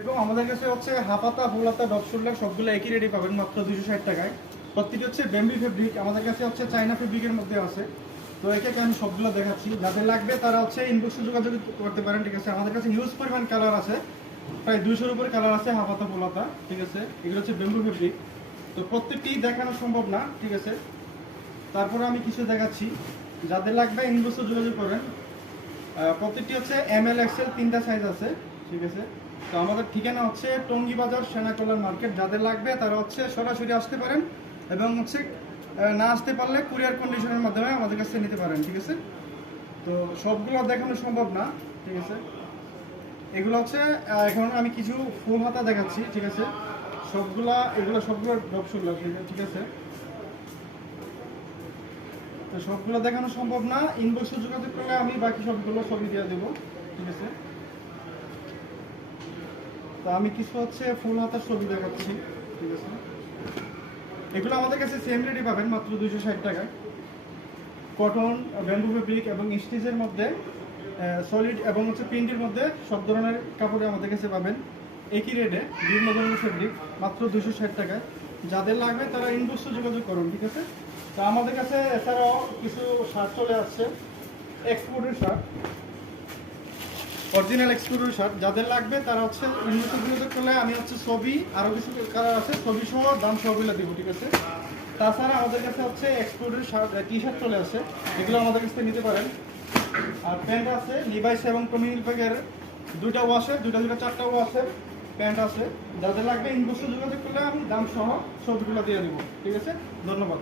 এবং আমাদের কাছে হচ্ছে হাফাতা ফুলাতা ডপ শোল্ডার সবগুলো একই রেডি পাবেন মাত্র 260 টাকায়। প্রত্যেকটি হচ্ছে বেম্বি ফেব্রিক, আমাদের কাছে হচ্ছে চায়না ফেব্রিকের মধ্যে আছে। তো একে আমি সবগুলো দেখাচ্ছি, যাদের লাগবে তারা হচ্ছে ইনবক্সে যোগাযোগ করতে পারেন। ঠিক আছে, আমাদের কাছে হিউজ পরিমাণ কালার আছে, প্রায় 200-এর উপরে কালার আছে হাফাতা ফুলাতা। ঠিক আছে, এগুলো হচ্ছে বেম্বু ফেব্রিক, তো প্রত্যেকটি দেখানো সম্ভব না। ঠিক আছে, তারপরে আমি কিছু দেখাচ্ছি, যাদের লাগবে ইনবক্সে যোগাযোগ করেন। প্রত্যেকটি হচ্ছে ML XL 3টা সাইজ আছে। ঠিক আছে, তো আমাদের ঠিকানা হচ্ছে টঙ্গী বাজার সেনাকল্যাণ মার্কেট। যাদের লাগবে তারা হচ্ছে সরাসরি আসতে পারেন, এবং হচ্ছে না আসতে পারলে কুরিয়ার কন্ডিশনের মাধ্যমে আমাদের কাছে নিতে পারেন। ঠিক আছে, তো সবগুলো দেখানো সম্ভব না। ঠিক আছে, এগুলো হচ্ছে এখন আমি কিছু ফুল হাতা দেখাচ্ছি। ঠিক আছে, এগুলো সবগুলো ডপ শোল্ডার। ঠিক আছে, তো সবগুলো দেখানো সম্ভব না, ইনবক্সে যোগাযোগ করলে আমি বাকি সবগুলো ছবি দিয়ে দেবো। ঠিক আছে, তো আমি কিছু হচ্ছে ফুল হাতার ছবি দেখাচ্ছি। ঠিক আছে, এগুলো আমাদের কাছে সেম রেডি পাবেন মাত্র 260 টাকায়। কটন, ব্যাম্বু ফেব্রিক এবং স্টিচের মধ্যে, সলিড এবং হচ্ছে প্রিন্টের মধ্যে সব ধরনের কাপড়ে আমাদের কাছে পাবেন একই রেটে, বিভিন্ন ধরনের ফেব্রিক মাত্র 260 টাকায়। যাদের লাগবে তারা ইনবক্সে যোগাযোগ করুন। ঠিক আছে, তো আমাদের কাছে এছাড়াও কিছু শার্ট চলে আসছে, এক্সপোর্টের শার্ট, অরিজিনাল এক্সপোর্টের শার্ট। যাদের লাগবে তারা হচ্ছে ইনবক্সে যোগাযোগ করলে আমি হচ্ছে ছবি, আরও কিছু কালার আছে, ছবি সহ দাম সহগুলো দিব। ঠিক আছে, তাছাড়া আমাদের কাছে হচ্ছে এক্সপোর্টের শার্ট, টি শার্ট চলে আসে, এগুলো আমাদের কাছ থেকে নিতে পারেন। আর প্যান্ট আছে লিভাইস এবং টমি হিলফিগারের, দুইটা ওয়াশের, দুইটা 4টা ওয়াশের প্যান্ট আছে। যাদের লাগবে ইনবক্সে যোগাযোগ করলে আমি দাম সহ ছবিগুলো দিয়ে দেবো। ঠিক আছে, ধন্যবাদ।